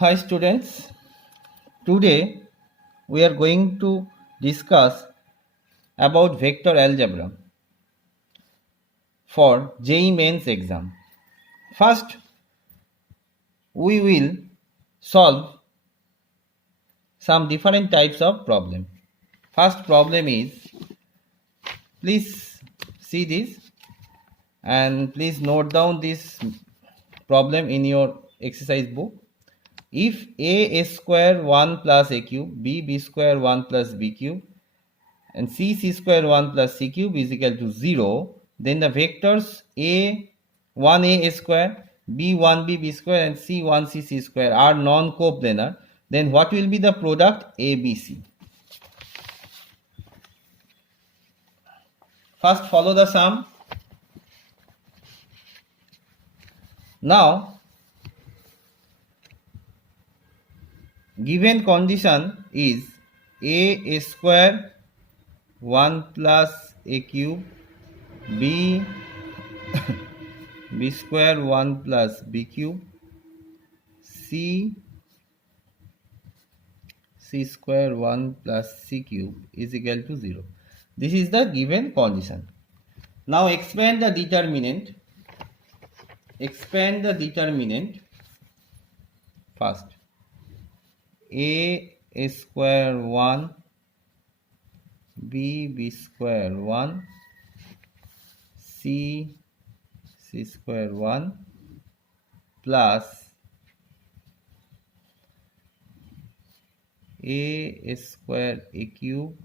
Hi students, today we are going to discuss about vector algebra for JEE Mains exam. First, we will solve some different types of problem. First problem is, please see this and please note down this problem in your exercise book. If a square 1 plus a cube, b square 1 plus b cube, and c square 1 plus c cube is equal to 0, then the vectors a 1a square, b 1b square, and c 1c square are non-coplanar, then what will be the product abc? First follow the sum. Now given condition is a square 1 plus a cube, b square 1 plus b cube, c square 1 plus c cube is equal to 0. This is the given condition. Now expand the determinant. Expand the determinant first. A square 1, b square 1, c square 1 plus a square a cube,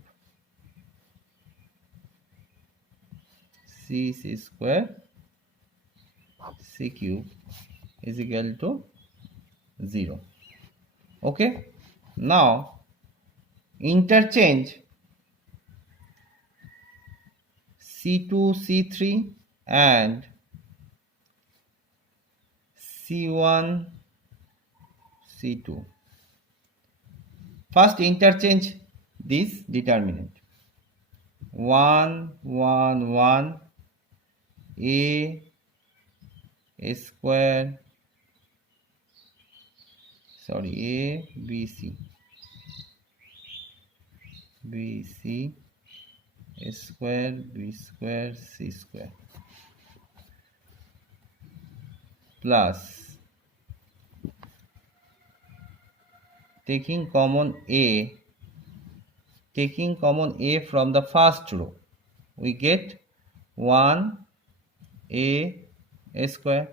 c square c cube is equal to 0. Okay, now interchange c2 c3 and c1 c2. First interchange this determinant. 1 1 1 a square a b c square b square c square plus taking common a from the first row, we get 1 a square.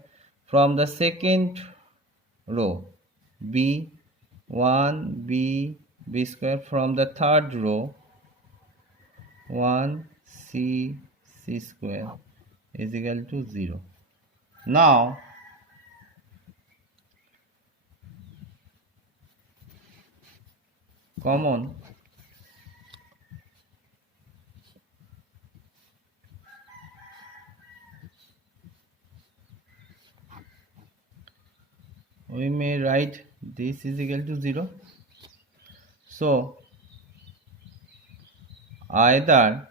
From the second row, b 1 b square. From the third row, 1 c square is equal to 0. Now common we may write this is equal to 0. So either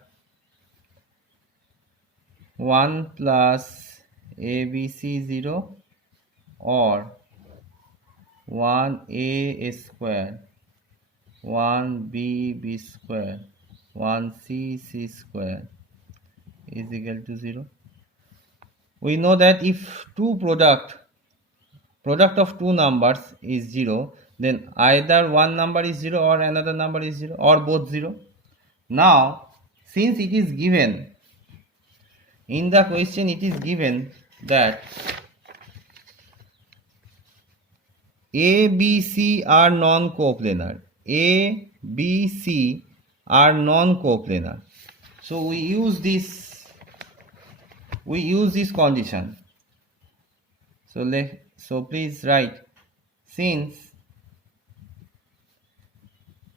1 plus abc 0 or 1a square 1b square 1c square is equal to 0. We know that if product of two numbers is 0, then either one number is 0 or another number is 0 or both 0. Now since it is given in the question, it is given that a b c are non-coplanar. A b c are non-coplanar. So we use this condition. So please write, since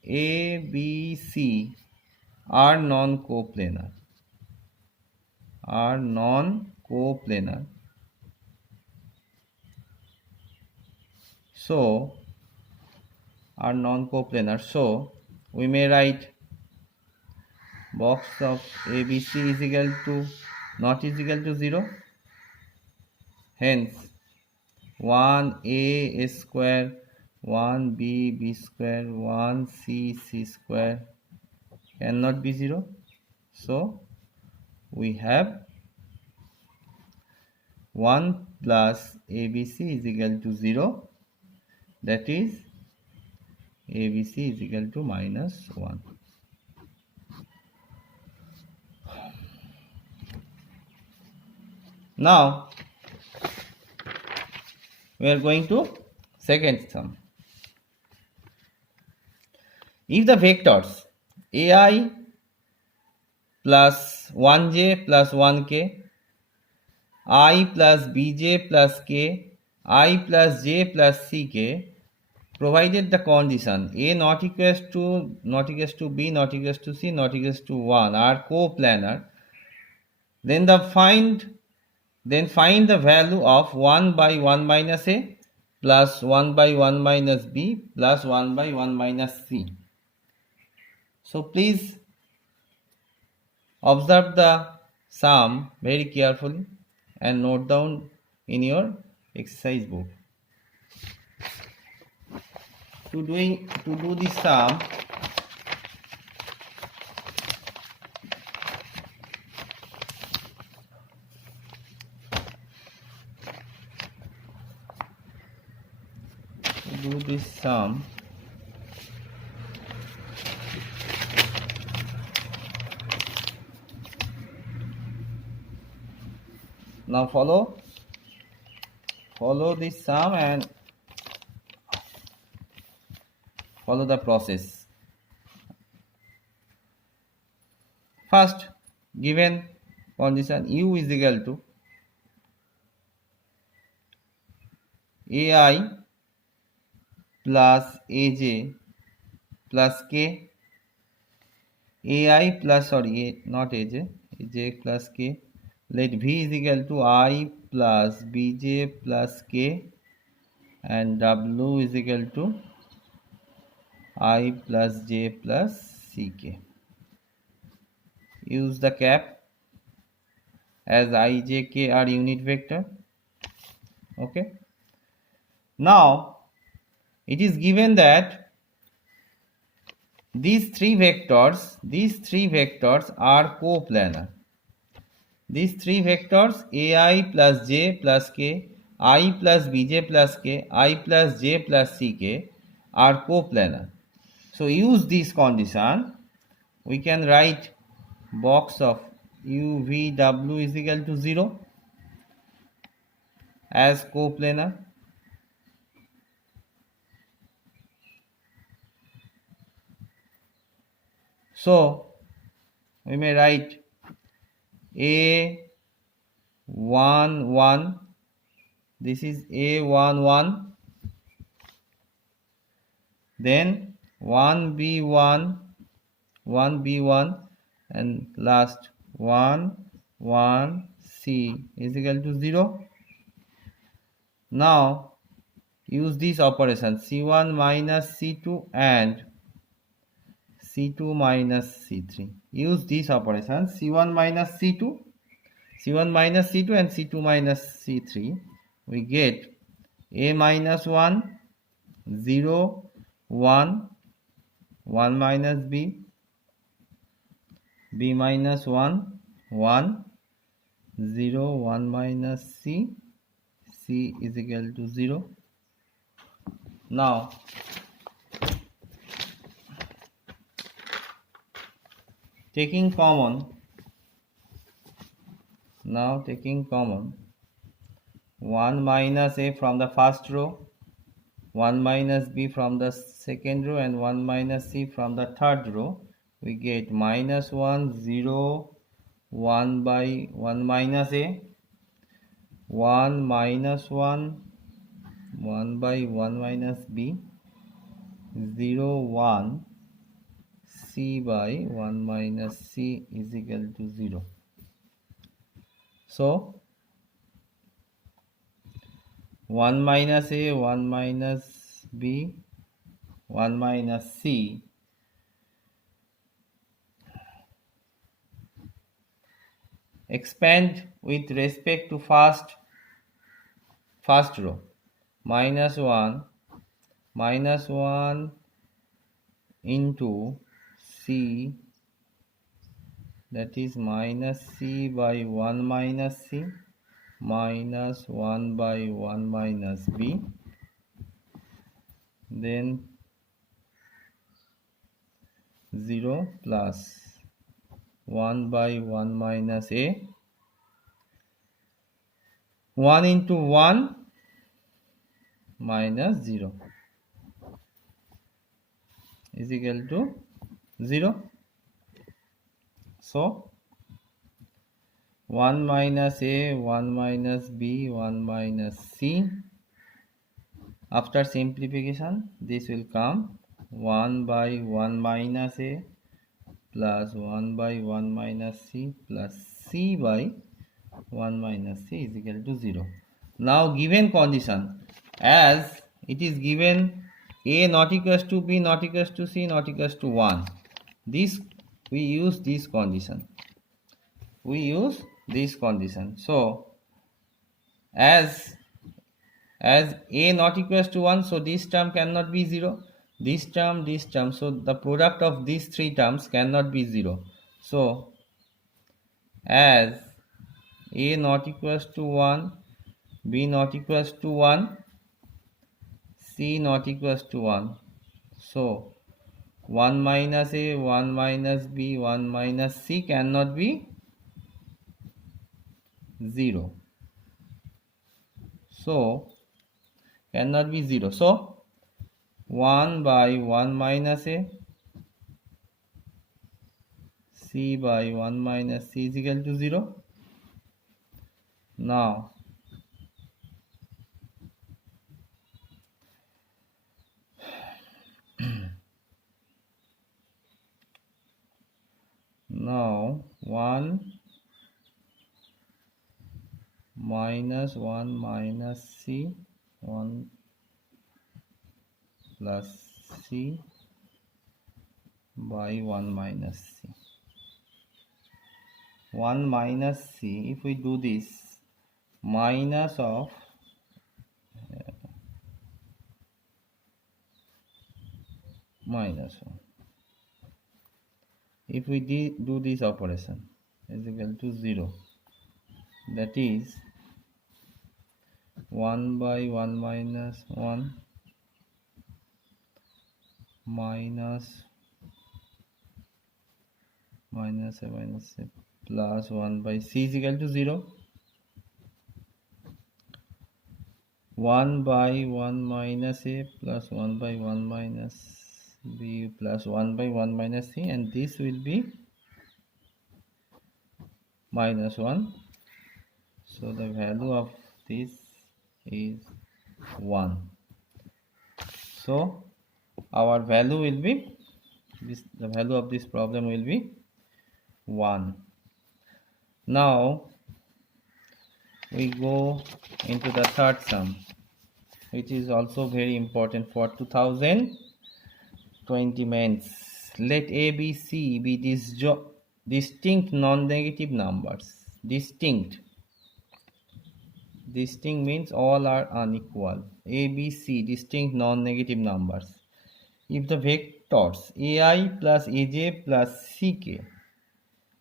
a b c are non-coplanar, so we may write box of ABC is equal to not is equal to 0. Hence 1a square 1b b square 1c c square cannot be 0. So we have 1 plus abc is equal to 0. That is abc is equal to minus 1. Now we are going to second sum. If the vectors ai plus 1j plus 1k, I plus bj plus k, I plus j plus ck, provided the condition a not equals to b not equals to c not equals to 1 are coplanar, then find the value of 1 by 1 minus a plus 1 by 1 minus b plus 1 by 1 minus c. So please observe the sum very carefully and note down in your exercise book. To do this sum, now follow this sum and follow the process. First, given condition u is equal to ai plus aj plus k, ai plus not aj, aj plus k. Let v is equal to I plus bj plus k and w is equal to I plus j plus ck. Use the cap as I, j, k are unit vector. Okay. Now it is given that these three vectors are coplanar. These three vectors ai plus j plus k, I plus bj plus k, I plus j plus ck are coplanar. So use this condition. We can write box of u v w is equal to 0 as coplanar. So we may write a 1 1, this is a 1 1, then 1 b 1 b 1, and last 1 1 c is equal to 0. Now use this operation c1 minus c2 and c2 minus c3. Use this operation c1 minus c2 and c2 minus c3. We get a minus 1 0 1 1 minus b, b minus 1 1 0 1 minus c, c is equal to 0. Now taking common 1 minus a from the first row, 1 minus b from the second row, and 1 minus c from the third row, we get minus 1 0 1 by 1 minus a, 1 minus 1 1 by 1 minus b, 0 1 c by 1 minus c is equal to 0. So 1 minus a, 1 minus b, 1 minus c expand with respect to first row, minus 1 minus 1 into c, that is minus c by 1 minus c, minus 1 by 1 minus b, then 0 plus 1 by 1 minus a, 1 into 1 minus 0 is equal to 0. So 1 minus a, 1 minus b, 1 minus c. After simplification, this will come 1 by 1 minus a plus 1 by 1 minus c plus c by 1 minus c is equal to 0. Now given condition, as it is given a not equals to b not equals to c not equals to 1, this we use this condition. So as a not equals to 1, so this term cannot be 0, this term, so the product of these three terms cannot be 0. So as a not equals to 1, b not equals to 1, c not equals to 1, so 1 minus a, 1 minus b, 1 minus c cannot be 0. So cannot be 0. So 1 by 1 minus a, c by 1 minus c is equal to 0. Now now 1 minus 1 minus c, 1 plus c by 1 minus c. 1 minus c, if we do this, minus of minus 1. If we do this operation is equal to 0, that is 1 by 1 minus 1 minus a plus 1 by c is equal to 0. 1 by 1 minus a plus 1 by 1 minus b plus 1 by 1 minus c, and this will be minus 1. So the value of this is 1. So our value will be the value of this problem will be 1. Now we go into the third sum, which is also very important for 2020 mains. Let a, b, c be distinct non-negative numbers. Distinct means all are unequal. A, B, C distinct non-negative numbers. If the vectors ai plus aj plus ck,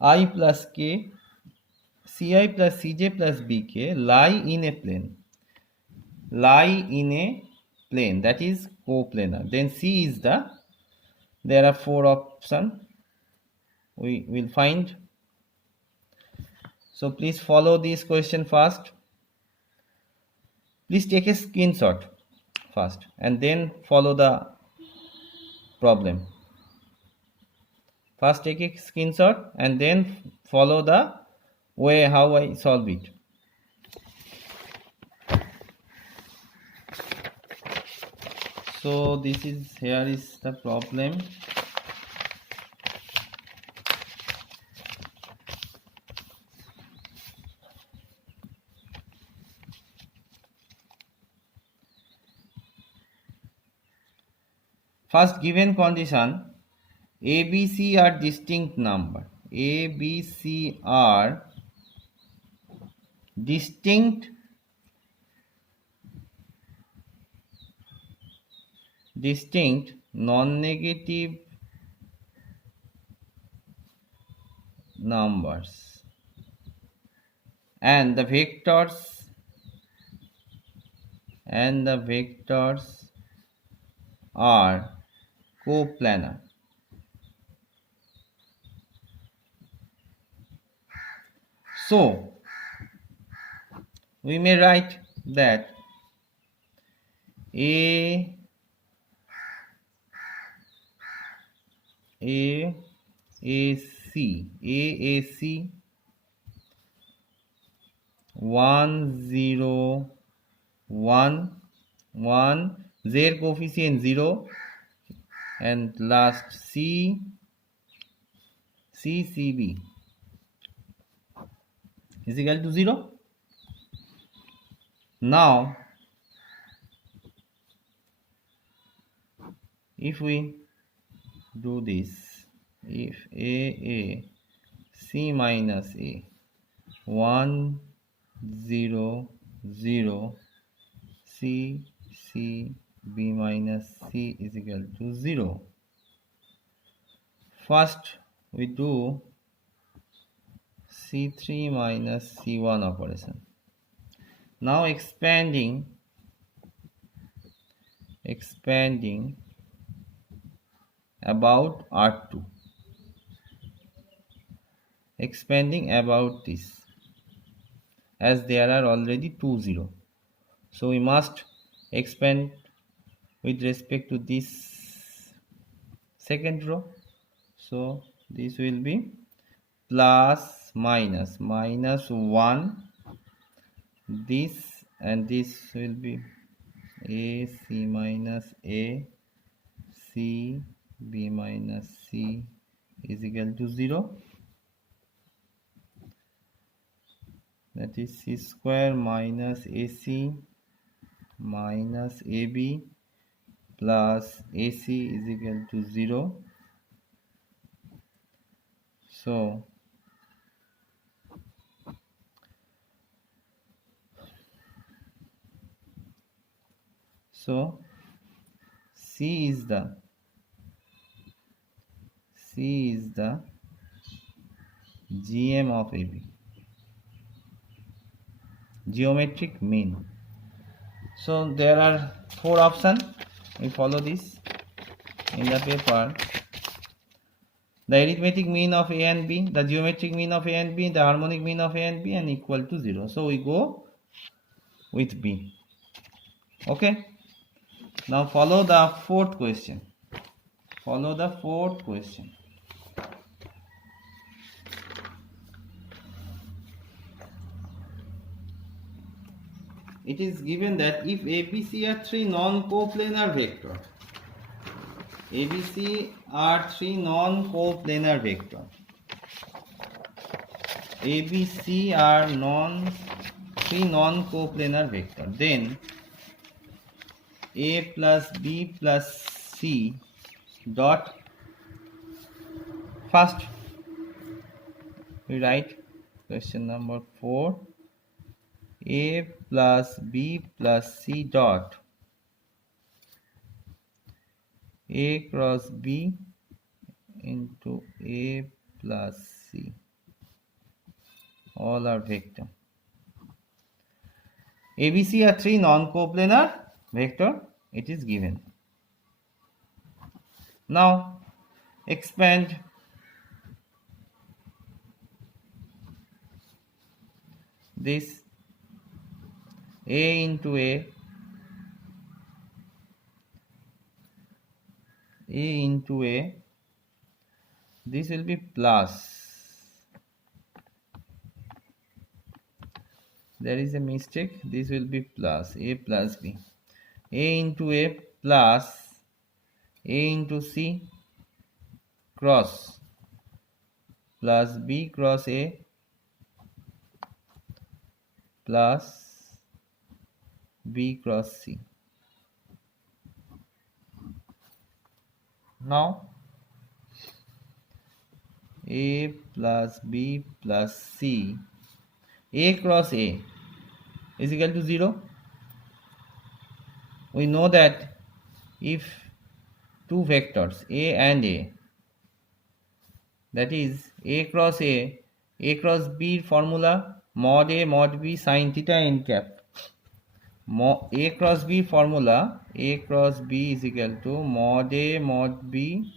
I plus k, ci plus cj plus bk lie in a plane, that is coplanar, then C is there are 4 options we will find. So please follow this question first. Please take a screenshot first and then follow the problem. First take a screenshot and then follow the way how I solve it. So here is the problem. First, given condition a, b, c are distinct number. A, B, C are distinct distinct non-negative numbers, and the vectors are coplanar. So we may write that A AAC 1 0 1 1, their coefficient 0, and last CCB is equal to 0. Now if we do this, if A C minus A 1 0 0 C B minus C is equal to 0. First we do C3 minus C1 operation. Now expanding about R2, expanding about this, as there are already 2 0, so we must expand with respect to this second row. So this will be plus minus 1, this, and this will be A C minus A C B minus C is equal to 0. That is C square minus AC minus AB plus AC is equal to 0. So C is the GM of AB, geometric mean. So there are 4 options. We follow this in the paper: the arithmetic mean of A and B, the geometric mean of A and B, the harmonic mean of A and B, and equal to 0. So we go with B. Okay. Now follow the fourth question. It is given that if ABC are 3 non-coplanar vectors, then A plus B plus C dot, first we write question number 4, A plus B plus C dot A cross B into A plus C, all are vector. ABC are 3 non-coplanar vector, it is given. Now expand this A into A into A, this will be plus, there is a mistake, this will be plus A plus B, A into A plus A into C cross plus B cross A plus B cross C. Now A plus B plus C, A cross A is equal to 0. We know that if two vectors A and A, that is A cross A cross B formula mod A mod B sin theta n cap. A cross B formula, A cross B is equal to mod A mod B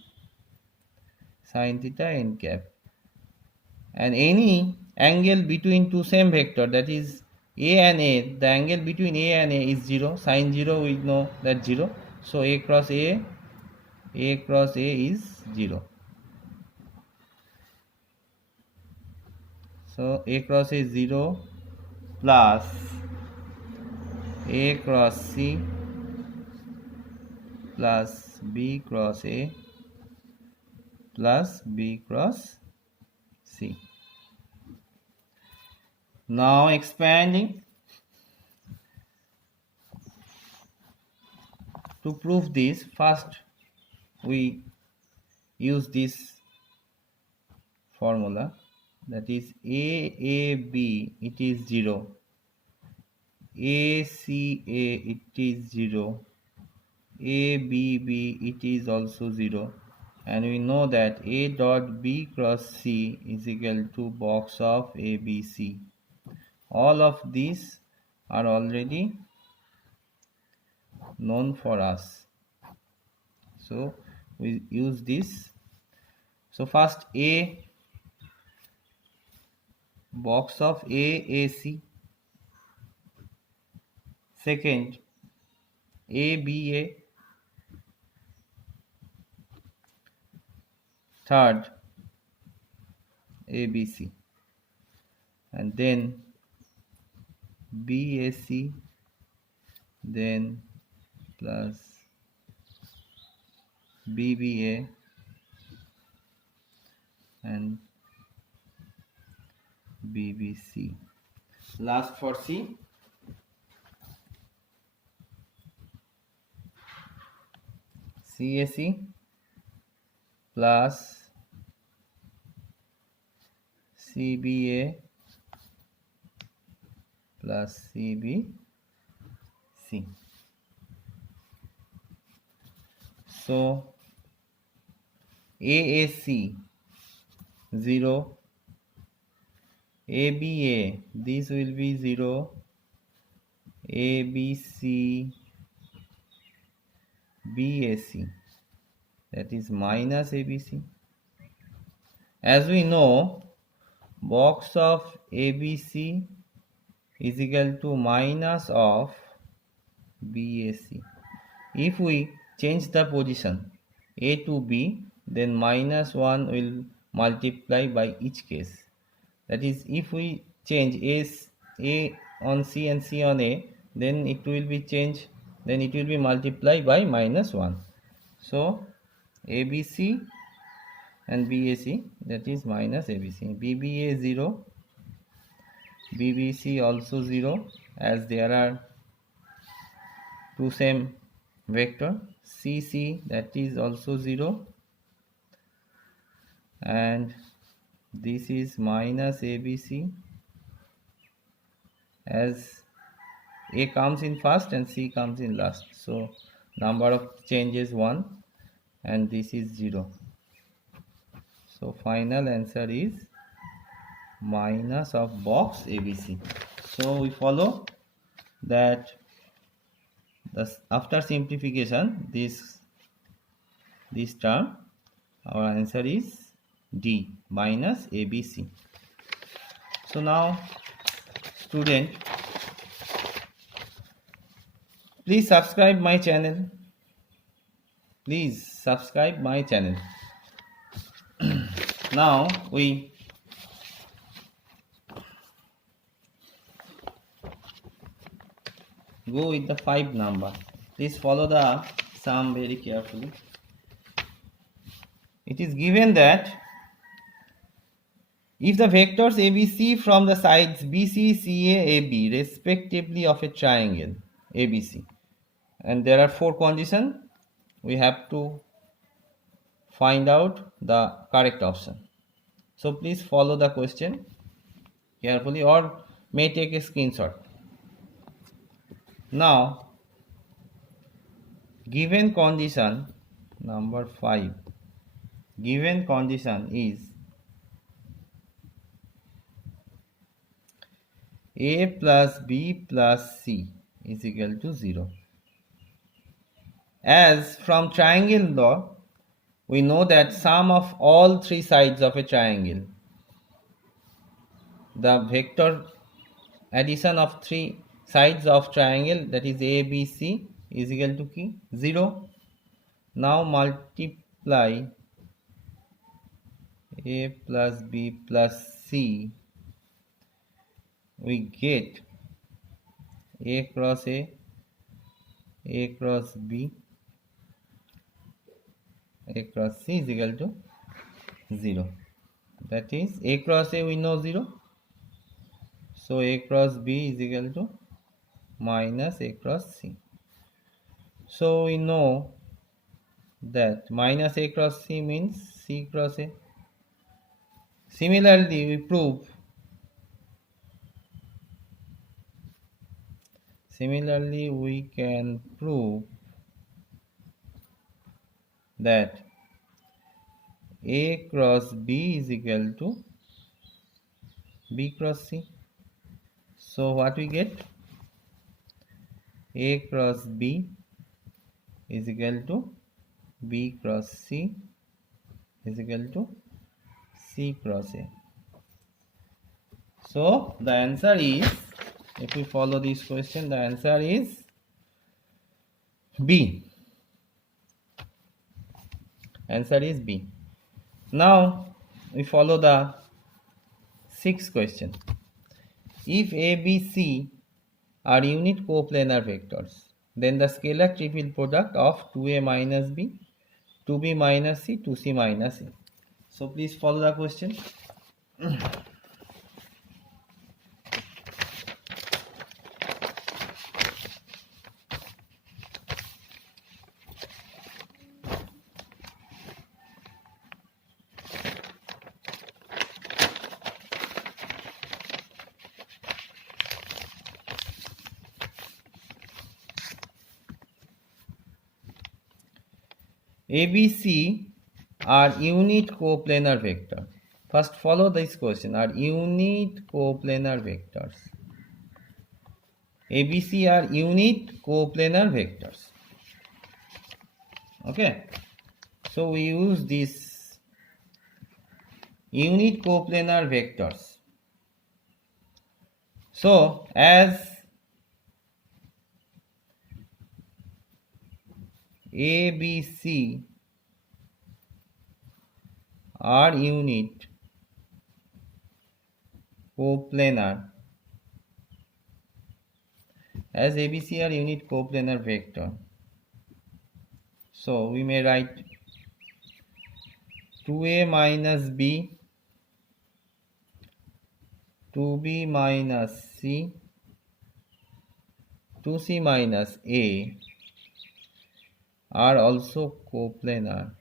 sin theta n cap. And any angle between two same vector, that is A and A, the angle between A and A is 0. Sin 0 we know that 0. So A cross A is 0. So A cross A is 0 plus A cross C plus B cross A plus B cross C. Now expanding, to prove this, first we use this formula, that is AAB it is 0, ACA it is 0, ABB it is also 0, and we know that A dot B cross C is equal to box of ABC. All of these are already known for us, so we use this. So first A, box of AAC, second ABA, third ABC, and then BAC, then plus BBA, and BBC. Last for C, CAC plus CBA plus CBC. So AAC 0, ABA this will be 0, ABC BAC that is minus ABC. As we know, box of ABC is equal to minus of BAC. If we change the position A to B, then minus 1 will multiply by each case. That is, if we change A on C and C on A, then it will be changed, then it will be multiplied by minus 1. So ABC and BAC, that is minus ABC. BBA 0, BBC also 0, as there are two same vector. CC, that is also 0, and this is minus ABC, as A comes in first and C comes in last, so number of changes 1, and this is 0. So final answer is minus of box ABC. So we follow that after simplification, this term, our answer is D, minus ABC. So now student, please subscribe my channel. Please subscribe my channel. Now we go with the 5 number. Please follow the sum very carefully. It is given that if the vectors ABC from the sides BC, CA, AB respectively of a triangle ABC, and there are 4 conditions, we have to find out the correct option. So please follow the question carefully, or may take a screenshot. Now, given condition, Number 5. Given condition is A plus B plus C is equal to 0. As from triangle law, we know that sum of all three sides of a triangle, the vector addition of three sides of triangle, that is A, B, C, is equal to 0. Now multiply A plus B plus C, we get A cross A cross B, A cross C is equal to 0. That is A cross A we know 0. So A cross B is equal to minus A cross C. So we know that minus A cross C means C cross A. Similarly, we can prove that A cross B is equal to B cross C. So what we get? A cross B is equal to B cross C is equal to C cross A. So the answer is, if we follow this question, the answer is B. Answer is B. Now we follow the sixth question. If A, B, C are unit coplanar vectors, then the scalar triple product of 2A minus B, 2B minus C, 2C minus A. So please follow the question. ABC are unit coplanar vector. First follow this question. Are unit coplanar vectors. ABC are unit coplanar vectors. Okay. So we use this unit coplanar vectors. So as ABC are unit coplanar, as ABC are unit coplanar vector, so we may write 2A minus B, 2B minus C, 2C minus A are also coplanar,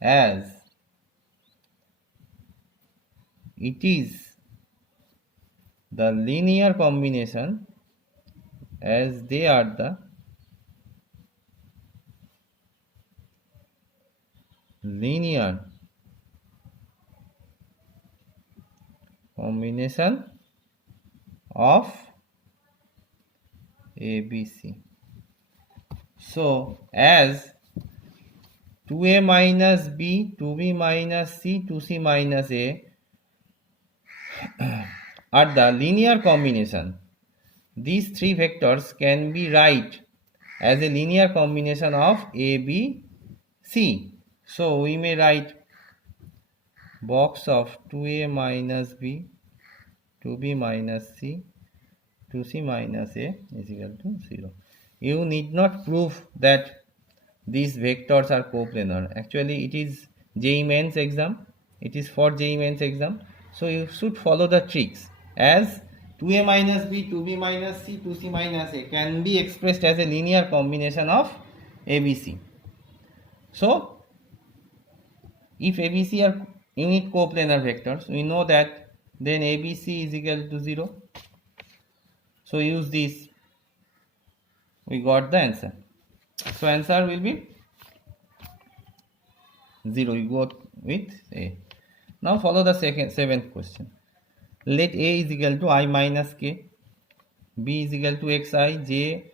as it is the linear combination, as they are the linear combination of ABC. So as 2A minus B, 2B minus C, 2C minus A are the linear combination, these three vectors can be write as a linear combination of A, B, C. So we may write box of 2A minus B, 2B minus C, 2C minus A is equal to 0. You need not prove that these vectors are coplanar. Actually, it is JEE Mains exam. It is for JEE Mains exam. So you should follow the tricks, as 2A minus B, 2B minus C, 2C minus A can be expressed as a linear combination of ABC. So if ABC are unit coplanar vectors, we know that then ABC is equal to 0. So use this we got the answer. So answer will be 0. We go with A. Now follow the seventh question. Let A is equal to I minus k, B is equal to xi, j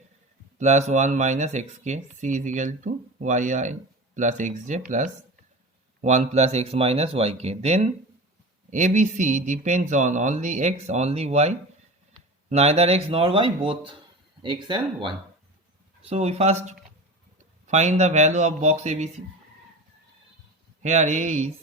plus 1 minus xk, C is equal to yi plus xj plus 1 plus x minus yk. Then ABC depends on only x, only y, neither x nor y, both x and y. So we first find the value of box ABC. Here A is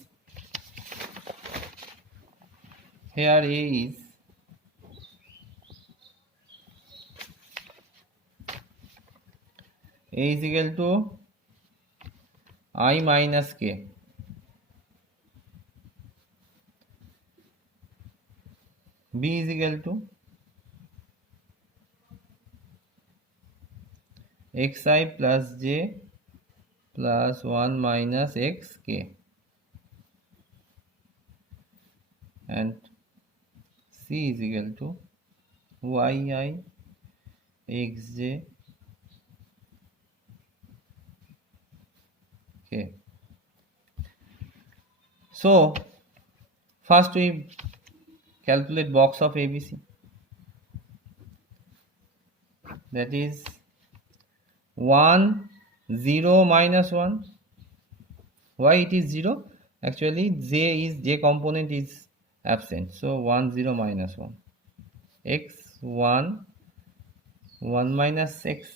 A is equal to I minus k, B is equal to xi plus j plus 1 minus xk, and C is equal to yi xj k. So first we calculate box of ABC, that is 1 0 minus 1. Why it is 0? Actually j component is absent, so 1 0 minus 1, x 1 1 minus x.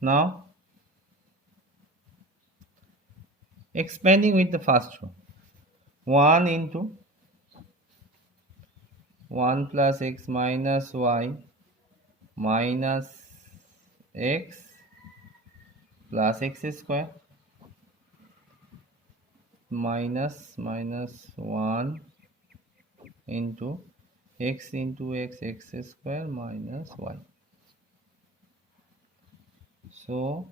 Now expanding with the first row, 1 into 1 plus x minus y minus x plus x square minus 1 into x square minus y. So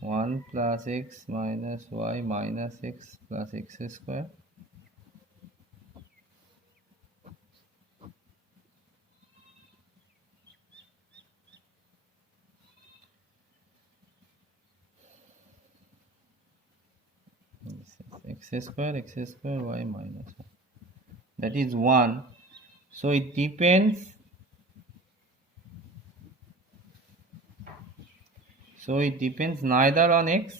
1 plus x minus y minus x plus x square x square y minus 1, that is 1. So it depends neither on x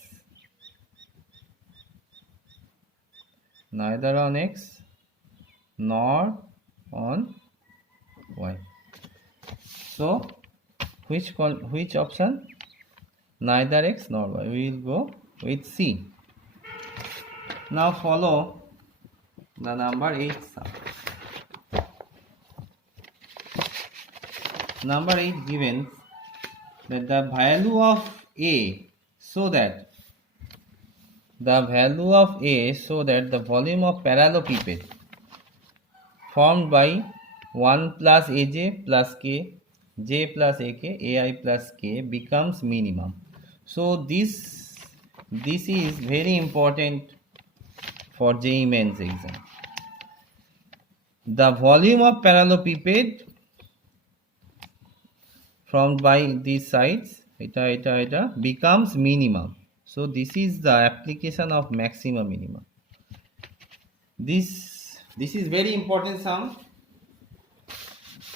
nor on y. So which option? Neither x nor y. We will go with C. Now follow the number 8 sum. Number 8 given that the value of A so that the volume of parallelepiped formed by 1 plus aj plus k, j plus ak, ai plus k becomes minimum. So this is very important for JEE Mains exam. The volume of parallelepiped formed by these sides eta becomes minimum. So this is the application of maximum minimum. This is very important sum,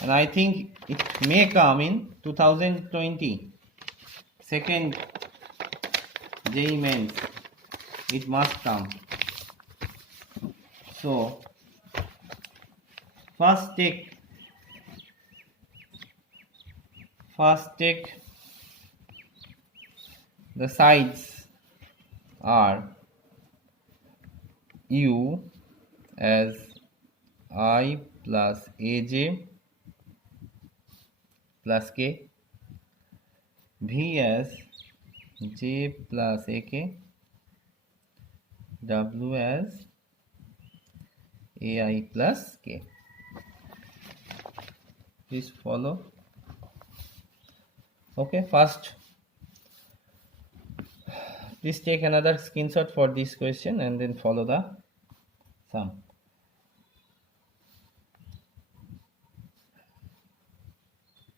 and I think it may come in 2020 second JEE Mains. It must come. So first take the sides are u as I plus aj plus k, v as j plus ak, w as ai plus k. Please follow. Okay, first Please take another screenshot for this question and then follow the sum.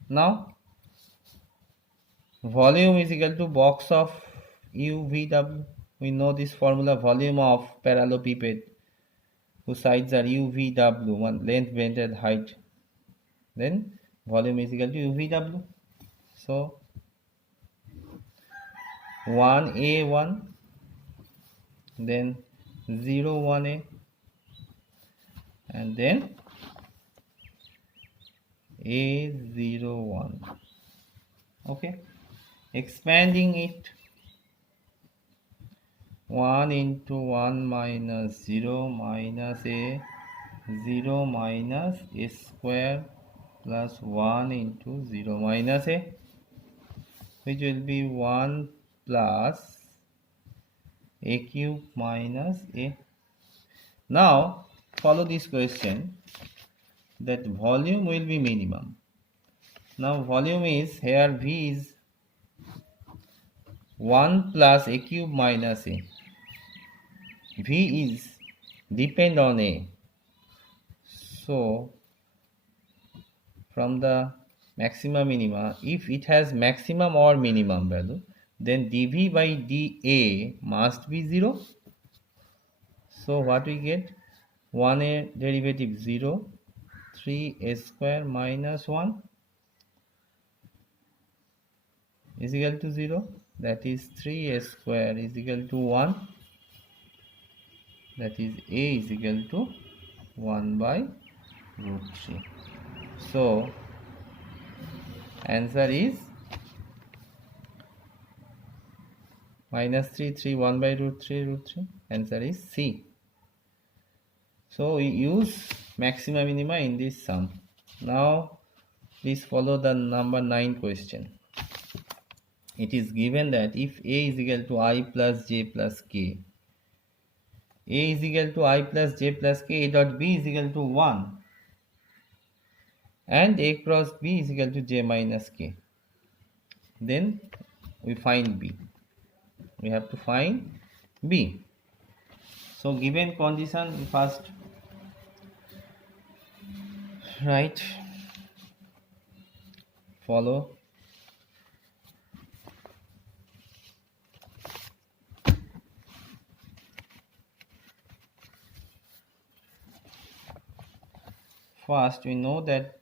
Now, volume is equal to box of UVW. We know this formula, volume of parallelepiped whose sides are UVW, one length, breadth and height. Then volume is equal to UVW. So 1A1, then 1A, and then A01. Okay, expanding it, 1 into 1 minus 0 minus A, 0 minus A square plus 1 into 0 minus A, which will be 1 plus A cube minus A. Now follow this question that volume will be minimum. Now volume is, here V is 1 plus A cube minus A. V is depend on A. So from the maxima minima, if it has maximum or minimum value, then dV by dA must be 0. So what we get? 1A derivative 0, 3A square minus 1 is equal to 0. That is 3A square is equal to 1. That is A is equal to 1 by root 3. So answer is minus 3, 3, 1 by root 3, root 3. Answer is C. So we use maxima minima in this sum. Now please follow the number 9 question. It is given that if A is equal to I plus J plus K, A is equal to I plus J plus K, A dot B is equal to 1, and A cross B is equal to J minus K. Then we find B. We have to find B. So given condition, we first write, follow. First we know that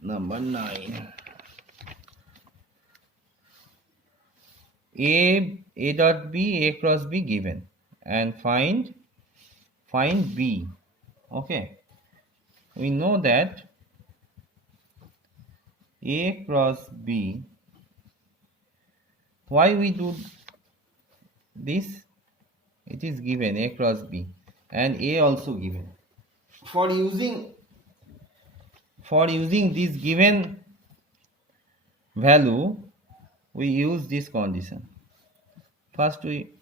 number 9, A dot B, A cross B given, and find B. Okay, we know that A cross B, why we do this? It is given A cross B and A also given. For using this given value, we use this condition. First we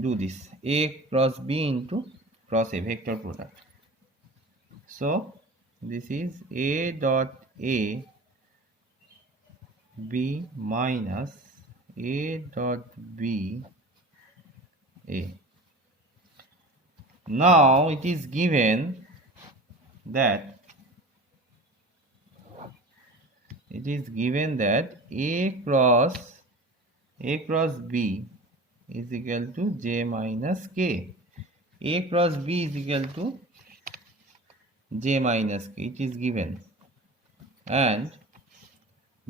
do this, A cross B into cross A, vector product. So this is A dot A B minus A dot B A. Now it is given that A cross B is equal to J minus K. A cross B is equal to J minus K. It is given, and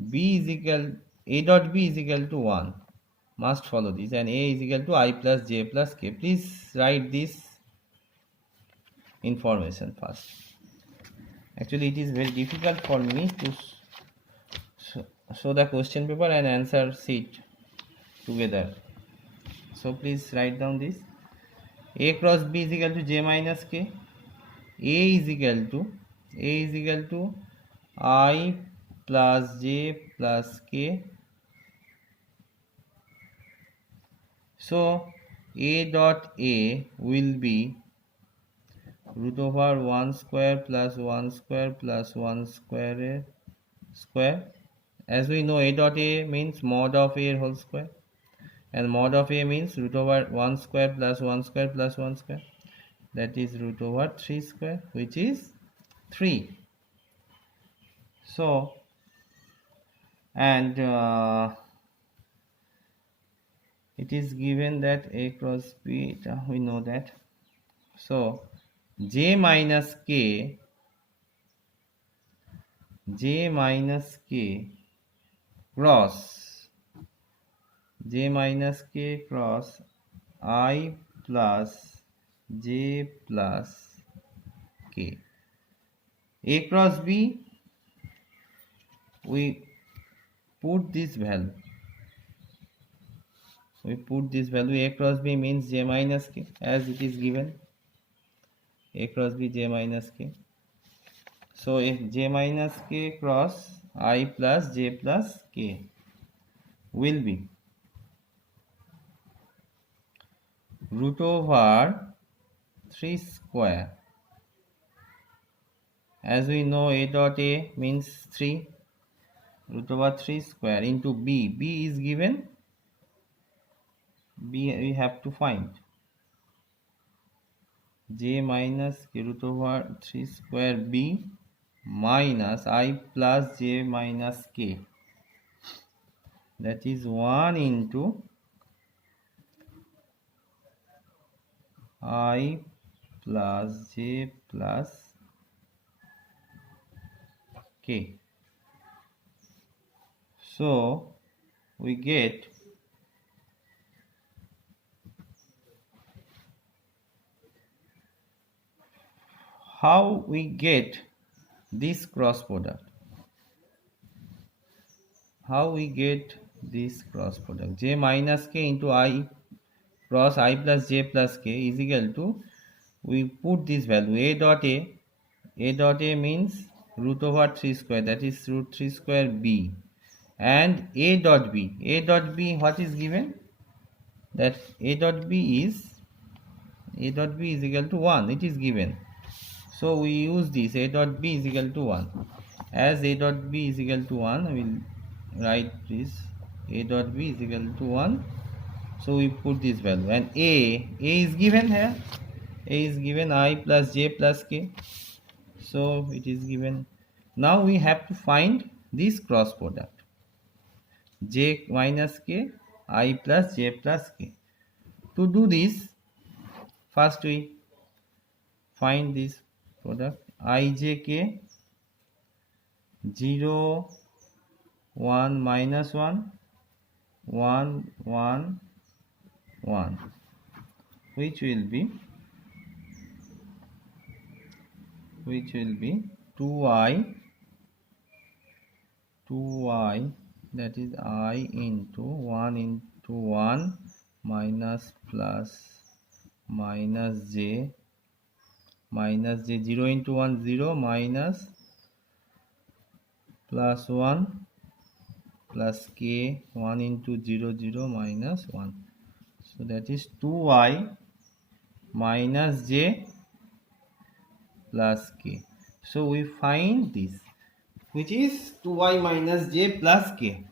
A dot B is equal to 1. Must follow this, and A is equal to I plus J plus K. Please write this information first. Actually it is very difficult for me to show the question paper and answer sheet together. So please write down this. A cross B is equal to J minus K. A is equal to I plus J plus K. So A dot A will be root over 1 square plus 1 square plus 1 square As we know, a dot a means mod of a whole square, and mod of a means root over 1 square plus 1 square plus 1 square, that is root over 3 square, which is 3. So, and it is given that a cross b, we know that. So j minus k cross I plus j plus k. A cross b, we put this value. A cross b means j minus k, as it is given. A cross b j minus k. So if j minus k cross I plus j plus k will be root over 3 square. As we know, a dot a means 3, root over 3 square into b. B is given. B we have to find. J minus k root over 3 square b minus I plus j minus k. That is 1 into I plus j plus k. So we get how we get this cross product. J minus k into I cross I plus j plus k is equal to, we put this value a dot a means root over 3 square, that is root 3 square b, and a dot b what is given, that a dot b is equal to 1, it is given. So we use this a dot b is equal to 1. As a dot b is equal to 1, we will write this a dot b is equal to 1. So we put this value, and a is given here. A is given I plus j plus k. So it is given. Now we have to find this cross product, j minus k I plus j plus k. To do this, first we find this product ijk 0 1 minus 1 1 1 1, which will be 2i, that is I into 1 into 1 minus plus minus j 0 into 1 0 minus plus 1 plus k 1 into 0 0 minus 1. So that is 2i minus j plus k. So we find this, which is 2i minus j plus k.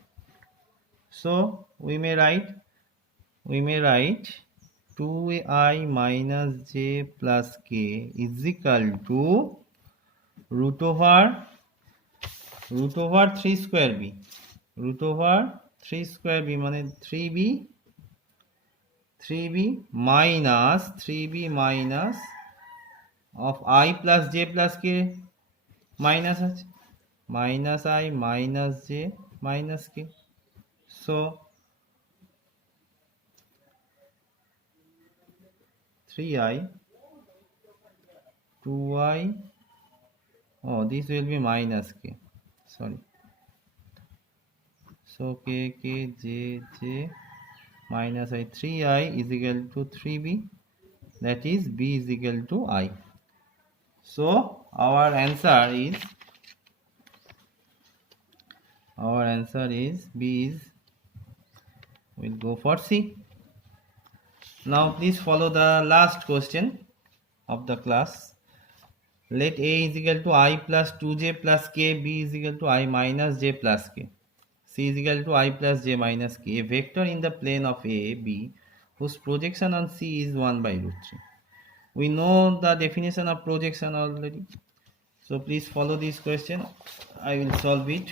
So we may write 2i minus j plus k is equal to root over 3 square b. Root over 3 square b means 3b minus 3b minus of I plus j plus k minus I minus j minus k. So 3i 2i, oh this will be minus k, sorry. So k j minus I, 3i is equal to 3b, that is b is equal to I. So our answer is b is, we'll go for C. Now please follow the last question of the class. Let a is equal to I plus 2j plus k, b is equal to I minus j plus k. C is equal to I plus j minus k, a vector in the plane of A, B, whose projection on C is 1 by root 3. We know the definition of projection already. So please follow this question. I will solve it.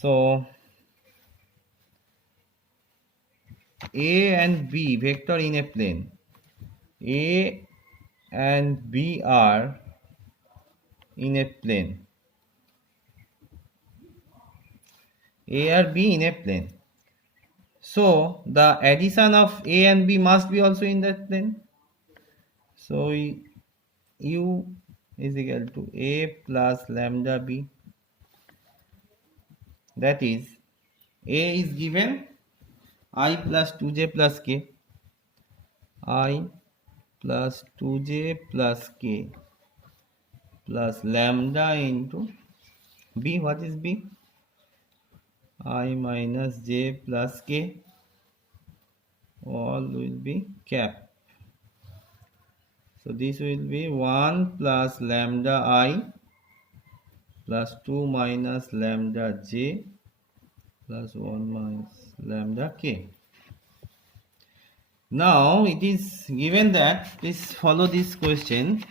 So A and B vector in a plane. A and B are in a plane. A or B in a plane. So the addition of A and B must be also in that plane. So U is equal to A plus lambda B. That is, A is given I plus 2j plus k. I plus 2j plus k plus lambda into B. What is B? I minus j plus k. All will be cap. So this will be 1 plus lambda I plus 2 minus lambda j plus 1 minus lambda k. Now it is given that, please follow this question.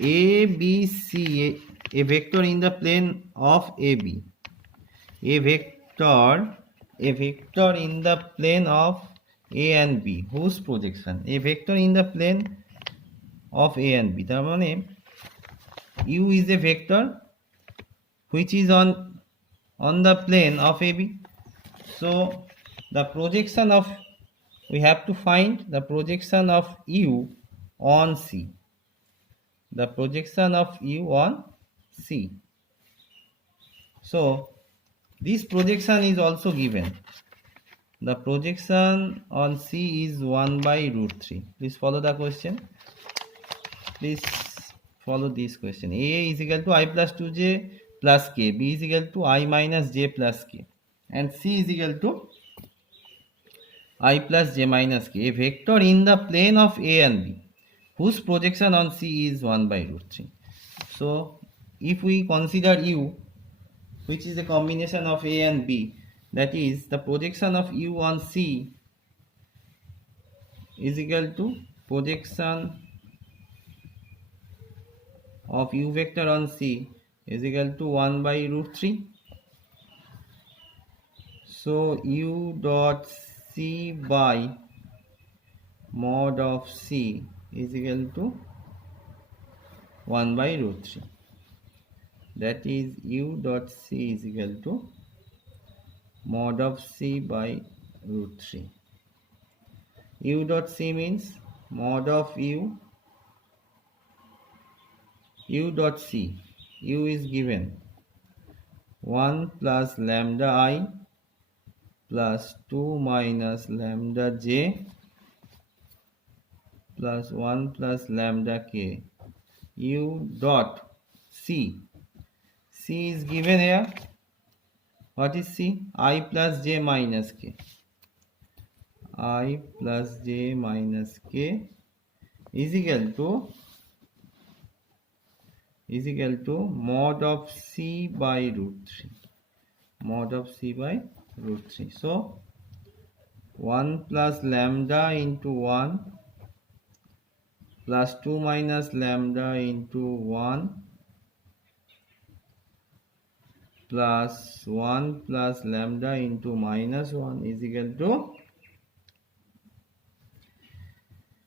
A, B, C, a vector in the plane of AB. A vector in the plane of A and B. Whose projection? A vector in the plane of A and B. তার মানে U is a vector which is on the plane of AB. So the projection of, we have to find the projection of U on C. The projection of U on C. So this projection is also given. The projection on C is 1 by root 3. Please follow the question. Please follow this question. A is equal to I plus 2j plus k. B is equal to I minus j plus k. And C is equal to I plus j minus k. A vector in the plane of A and B, whose projection on C is 1 by root 3. So if we consider U, which is a combination of A and B, that is, the projection of U on C is equal to projection of U vector on C is equal to 1 by root 3. So U dot C by mod of C is equal to 1 by root 3. That is, U dot C is equal to mod of C by root 3. U dot C means mod of U dot C. U is given 1 plus lambda I plus 2 minus lambda j plus 1 plus lambda k. U dot C. C is given here. What is C? I plus j minus k. I plus j minus k is equal to mod of C by root 3. Mod of C by root 3. So 1 plus lambda into 1 plus 2 minus lambda into 1 plus 1 plus lambda into minus 1 is equal to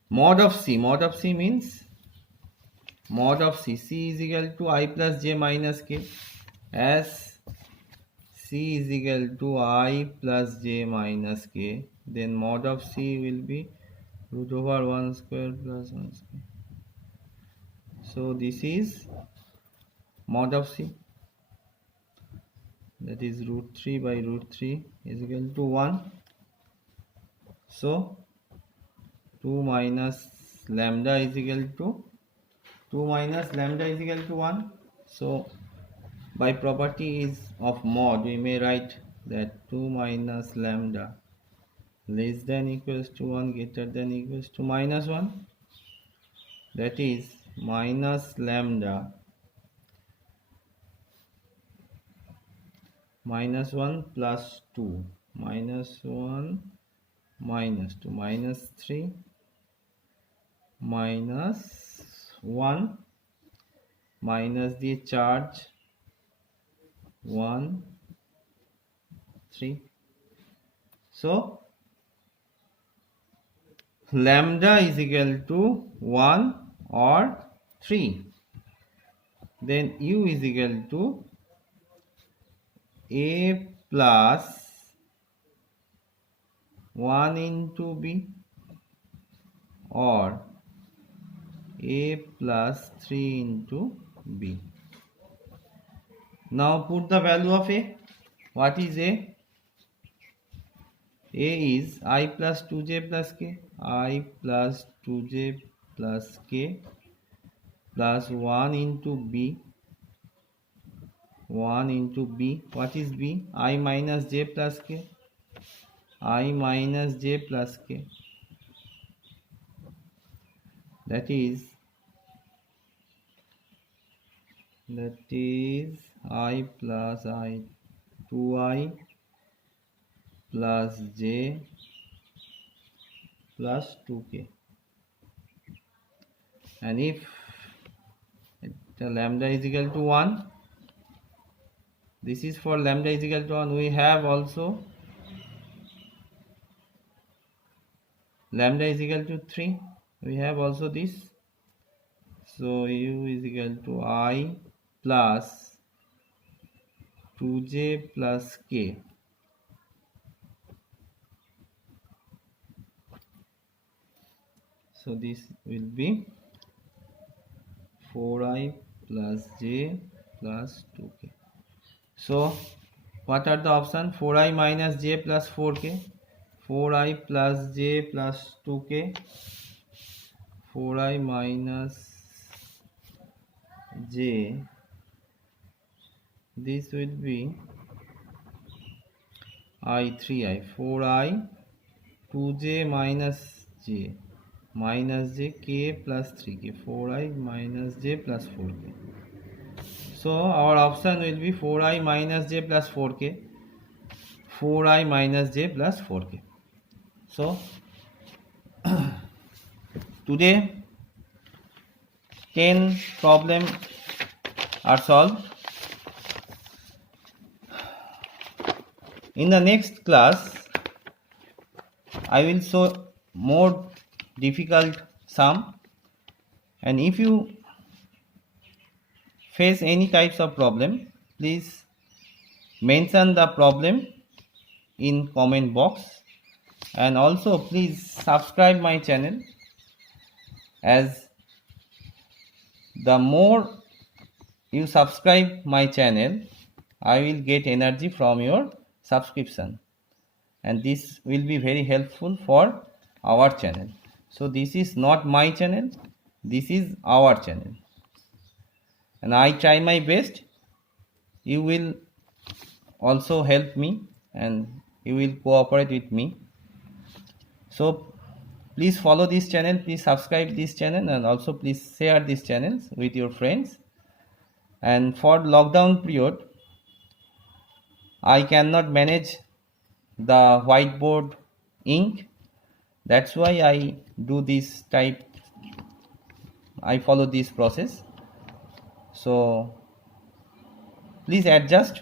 mod of C. Mod of C means mod of C. C is equal to I plus j minus k. As C is equal to I plus j minus k, then mod of C will be root over 1 square plus 1 square. So this is mod of C. That is root 3 by root 3 is equal to 1. So 2 minus lambda is equal to 1. So by property is of mod, we may write that 2 minus lambda less than equals to 1 greater than equals to minus 1, that is minus lambda minus 1 plus 2 minus 1 minus 2 minus 3 minus 1 minus the charge 1 3. So lambda is equal to 1 or 3, then u is equal to a plus 1 into b or a plus 3 into b. Now put the value of a. What is a? A is I plus 2j plus k, I plus 2j plus k plus 1 into b, 1 into b. What is b? I minus j plus k, I minus j plus k, that is I plus I 2i plus j plus 2k. And if the lambda is equal to 1, this is for lambda is equal to 1, we have also lambda is equal to 3, we have also this. So u is equal to I plus 2j plus k. So this will be 4i plus j plus 2k. So what are the options? 4i minus j plus 4k, 4i plus j plus 2k, 4i minus j, this will be I 3i, 4i 2j minus j k plus 3k, 4i minus j plus 4k. So our option will be 4i minus j plus 4k, 4i minus j plus 4k. So today 10 problems are solved. In the next class I will show more difficult sum, and if you face any types of problem, please mention the problem in comment box, and also please subscribe my channel, as the more you subscribe my channel, I will get energy from your subscription, and this will be very helpful for our channel. So this is not my channel, this is our channel, and I try my best. You will also help me and you will cooperate with me. So please follow this channel, please subscribe this channel, and also please share these channels with your friends. And for lockdown period, I cannot manage the whiteboard ink, that's why I do this type, I follow this process. So please adjust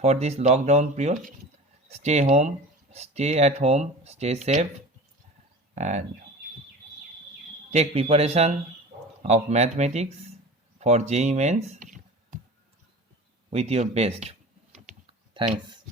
for this lockdown period. Stay home, stay at home, stay safe, and take preparation of mathematics for JEE Mains with your best. Thanks.